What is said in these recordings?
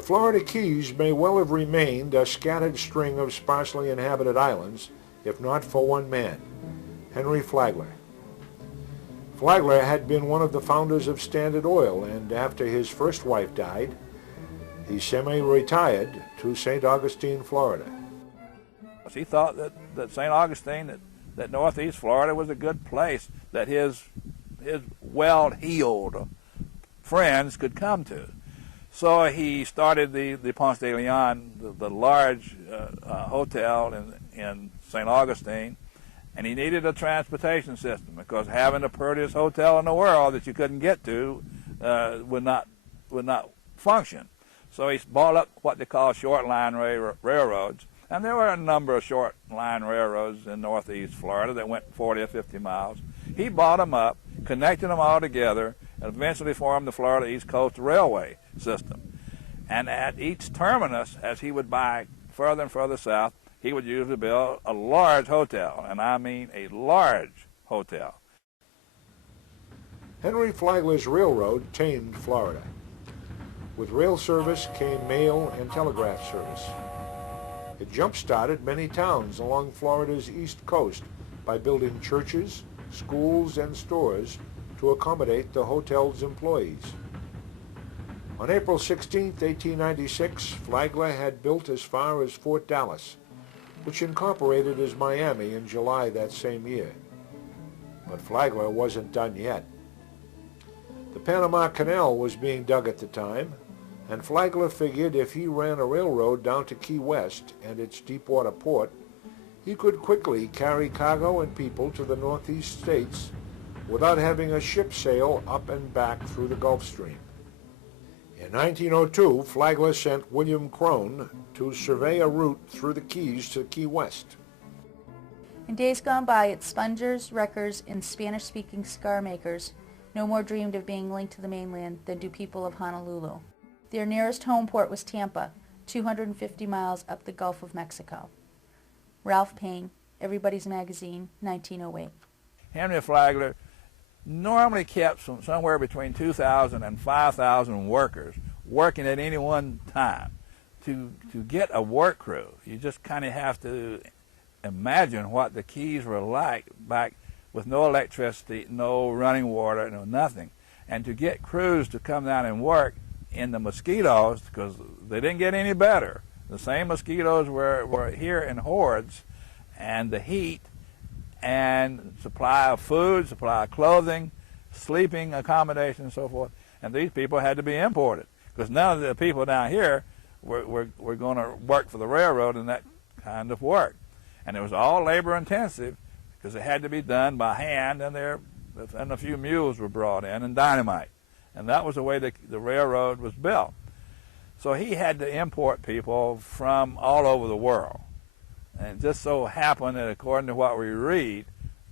The Florida Keys may well have remained a scattered string of sparsely inhabited islands, if not for one man, Henry Flagler. Flagler had been one of the founders of Standard Oil, and after his first wife died, he semi-retired to St. Augustine, Florida. He thought that St. Augustine, that Northeast Florida was a good place that his well-heeled friends could come to. So he started the Ponce de Leon, the large hotel in St. Augustine, and he needed a transportation system because having the prettiest hotel in the world that you couldn't get to would not function. So he bought up what they call short line railroads, and there were a number of short line railroads in Northeast Florida that went 40 or 50 miles. He bought them up, connected them all together, and eventually formed the Florida East Coast Railway system. And at each terminus, as he would buy further and further south, he would usually build a large hotel, and I mean a large hotel. Henry Flagler's railroad tamed Florida. With rail service came mail and telegraph service. It jump-started many towns along Florida's east coast by building churches, schools, and stores to accommodate the hotel's employees. On April 16, 1896, Flagler had built as far as Fort Dallas, which incorporated as Miami in July that same year. But Flagler wasn't done yet. The Panama Canal was being dug at the time, and Flagler figured if he ran a railroad down to Key West and its deepwater port, he could quickly carry cargo and people to the Northeast states without having a ship sail up and back through the Gulf Stream. In 1902, Flagler sent William Crone to survey a route through the Keys to Key West. In days gone by, its spongers, wreckers, and Spanish-speaking scar makers no more dreamed of being linked to the mainland than do people of Honolulu. Their nearest home port was Tampa, 250 miles up the Gulf of Mexico. Ralph Payne, Everybody's Magazine, 1908. Henry Flagler normally kept somewhere between 2,000 and 5,000 workers working at any one time. To get a work crew, you just kind of have to imagine what the Keys were like back with no electricity, no running water, no nothing. And to get crews to come down and work in the mosquitoes, because they didn't get any better. The same mosquitoes were here in hordes, and the heat and supply of food, supply of clothing, sleeping accommodation, and so forth. And these people had to be imported, because none of the people down here were going to work for the railroad in that kind of work. And it was all labor intensive, because it had to be done by hand, and a few mules were brought in, and dynamite. And that was the way the railroad was built. So he had to import people from all over the world. And it just so happened that, according to what we read,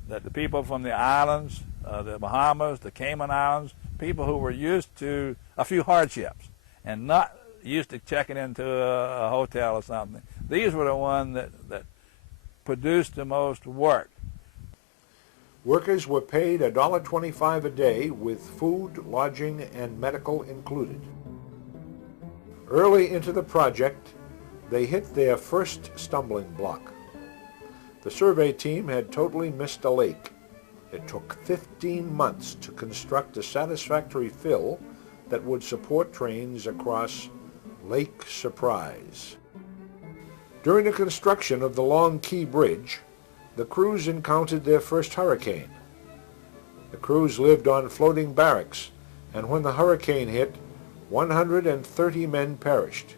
that the people from the islands, the Bahamas, the Cayman Islands, people who were used to a few hardships and not used to checking into a hotel or something, these were the ones that produced the most work. Workers were paid $1.25 a day with food, lodging, and medical included. Early into the project, they hit their first stumbling block. The survey team had totally missed a lake. It took 15 months to construct a satisfactory fill that would support trains across Lake Surprise. During the construction of the Long Key Bridge, the crews encountered their first hurricane. The crews lived on floating barracks, and when the hurricane hit, 130 men perished.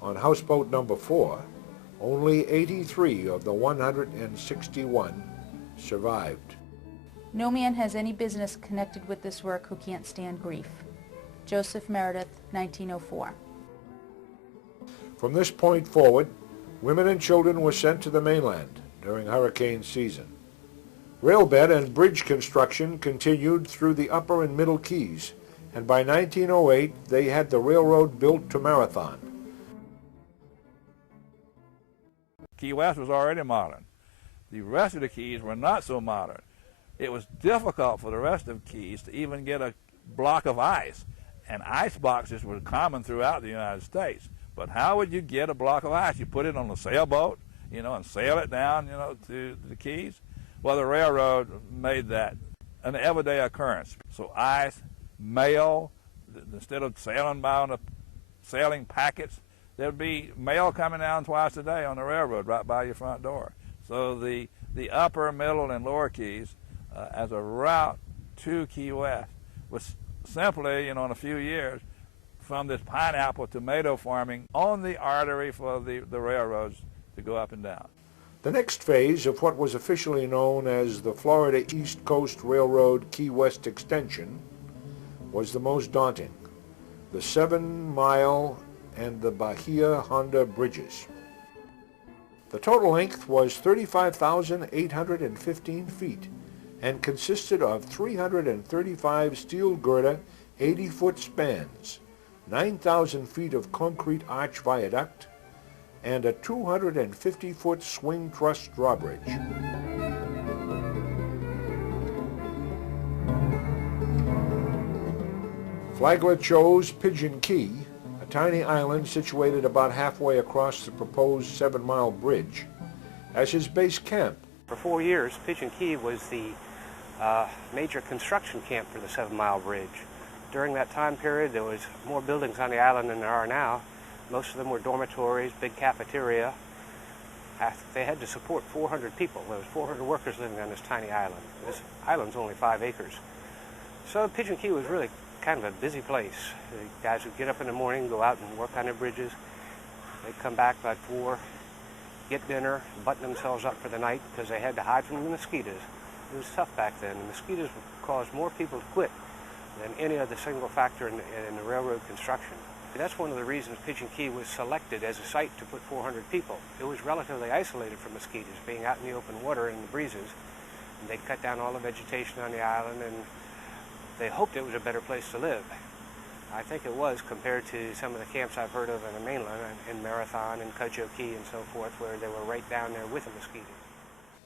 On houseboat number 4, only 83 of the 161 survived. No man has any business connected with this work who can't stand grief. Joseph Meredith, 1904. From this point forward, women and children were sent to the mainland during hurricane season. Railbed and bridge construction continued through the upper and middle Keys, and by 1908 they had the railroad built to Marathon. Key West was already modern. The rest of the Keys were not so modern. It was difficult for the rest of Keys to even get a block of ice, And ice boxes were common throughout the United States. But how would you get a block of ice? You put it on a sailboat, and sail it down, to the Keys. Well, the railroad made that an everyday occurrence. So ice, mail, instead of sailing by on the sailing packets, there would be mail coming down twice a day on the railroad right by your front door. So the upper, middle, and lower Keys as a route to Key West was simply, in a few years, from this pineapple tomato farming on the artery for the railroads to go up and down. The next phase of what was officially known as the Florida East Coast Railroad Key West Extension was the most daunting: the 7-mile and the Bahia Honda bridges. The total length was 35,815 feet and consisted of 335 steel girder 80-foot spans, 9,000 feet of concrete arch viaduct, and a 250-foot swing truss drawbridge. Flagler chose Pigeon Key, a tiny island situated about halfway across the proposed 7-mile bridge, as his base camp. For 4 years, Pigeon Key was the major construction camp for the 7-mile bridge. During that time period, there was more buildings on the island than there are now. Most of them were dormitories, big cafeteria. They had to support 400 people. There was 400 workers living on this tiny island. This island's only 5 acres. So Pigeon Key was really kind of a busy place. The guys would get up in the morning, go out and work on their bridges. They'd come back by 4, get dinner, button themselves up for the night because they had to hide from the mosquitoes. It was tough back then. The mosquitoes caused more people to quit than any other single factor in the railroad construction. That's one of the reasons Pigeon Key was selected as a site to put 400 people. It was relatively isolated from mosquitoes, being out in the open water and the breezes. And they cut down all the vegetation on the island, and they hoped it was a better place to live. I think it was, compared to some of the camps I've heard of on the mainland, in Marathon and Cudjoe Key and so forth, where they were right down there with the mosquitoes.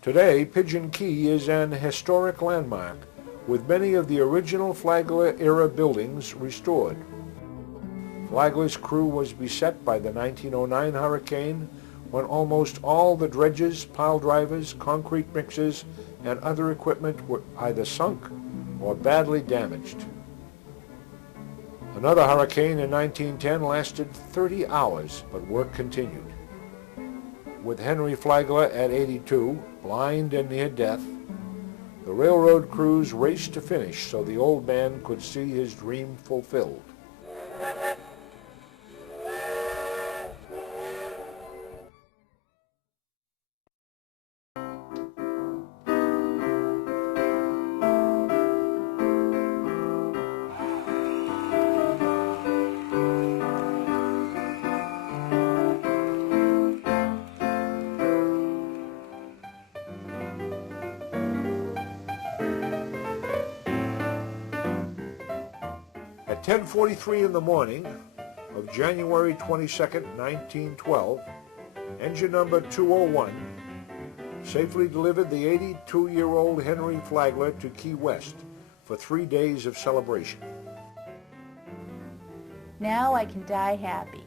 Today, Pigeon Key is an historic landmark, with many of the original Flagler-era buildings restored. Flagler's crew was beset by the 1909 hurricane, when almost all the dredges, pile drivers, concrete mixers, and other equipment were either sunk or badly damaged. Another hurricane in 1910 lasted 30 hours, but work continued. With Henry Flagler at 82, blind and near death, the railroad crews raced to finish so the old man could see his dream fulfilled. At 10:43 in the morning of January 22nd, 1912, engine number 201 safely delivered the 82-year-old Henry Flagler to Key West for 3 days of celebration. Now I can die happy.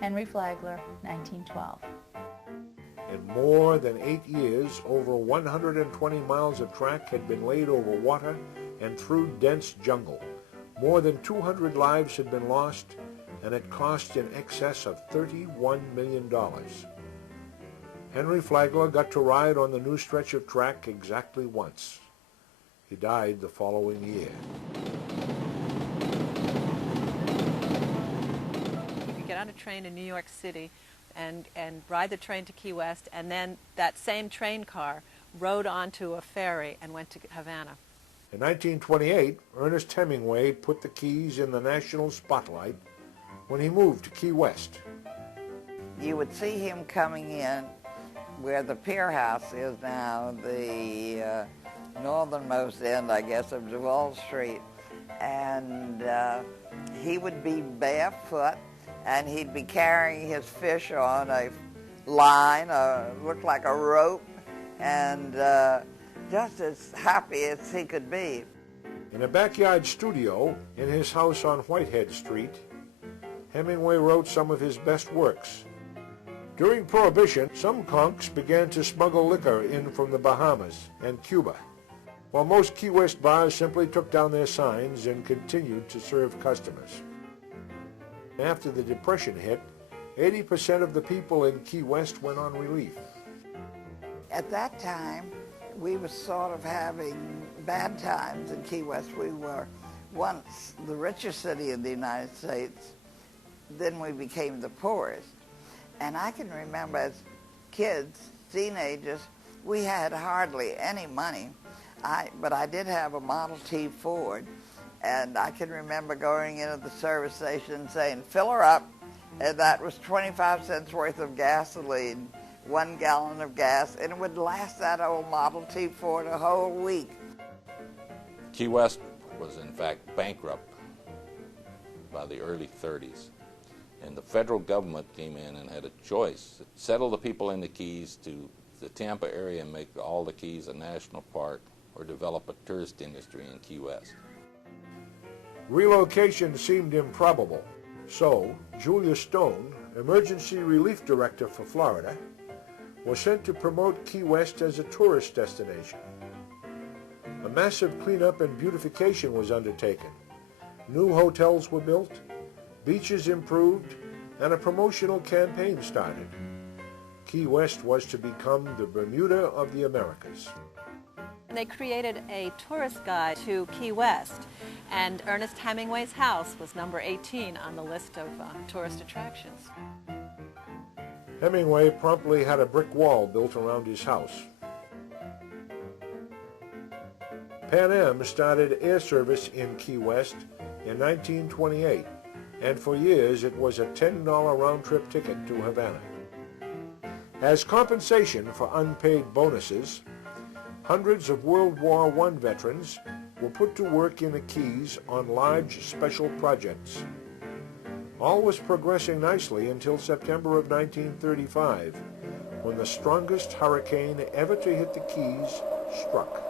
Henry Flagler, 1912. In more than 8 years, over 120 miles of track had been laid over water and through dense jungle. More than 200 lives had been lost, and it cost in excess of $31 million. Henry Flagler got to ride on the new stretch of track exactly once. He died the following year. You could get on a train in New York City and ride the train to Key West, and then that same train car rode onto a ferry and went to Havana. In 1928, Ernest Hemingway put the Keys in the national spotlight when he moved to Key West. You would see him coming in where the pier house is now, the northernmost end, I guess, of Duval Street. And he would be barefoot, and he'd be carrying his fish on a line, looked like a rope, and just as happy as he could be. In a backyard studio in his house on Whitehead Street, Hemingway wrote some of his best works. During Prohibition, some conks began to smuggle liquor in from the Bahamas and Cuba, while most Key West bars simply took down their signs and continued to serve customers. After the Depression hit, 80% of the people in Key West went on relief. At that time, we were sort of having bad times in Key West. We were once the richest city in the United States, then we became the poorest. And I can remember as kids, teenagers, we had hardly any money. But I did have a Model T Ford, and I can remember going into the service station and saying, "Fill her up," and that was 25 cents worth of gasoline, 1 gallon of gas, and it would last that old Model T Ford a whole week. Key West was in fact bankrupt by the early 30s, and the federal government came in and had a choice: settle the people in the Keys to the Tampa area and make all the Keys a national park, or develop a tourist industry in Key West. Relocation seemed improbable, so Julia Stone, Emergency Relief Director for Florida, was sent to promote Key West as a tourist destination. A massive cleanup and beautification was undertaken. New hotels were built, beaches improved, and a promotional campaign started. Key West was to become the Bermuda of the Americas. They created a tourist guide to Key West, and Ernest Hemingway's house was number 18 on the list of tourist attractions. Hemingway promptly had a brick wall built around his house. Pan Am started air service in Key West in 1928, and for years it was a $10 round-trip ticket to Havana. As compensation for unpaid bonuses, hundreds of World War I veterans were put to work in the Keys on large special projects. All was progressing nicely until September of 1935, when the strongest hurricane ever to hit the Keys struck.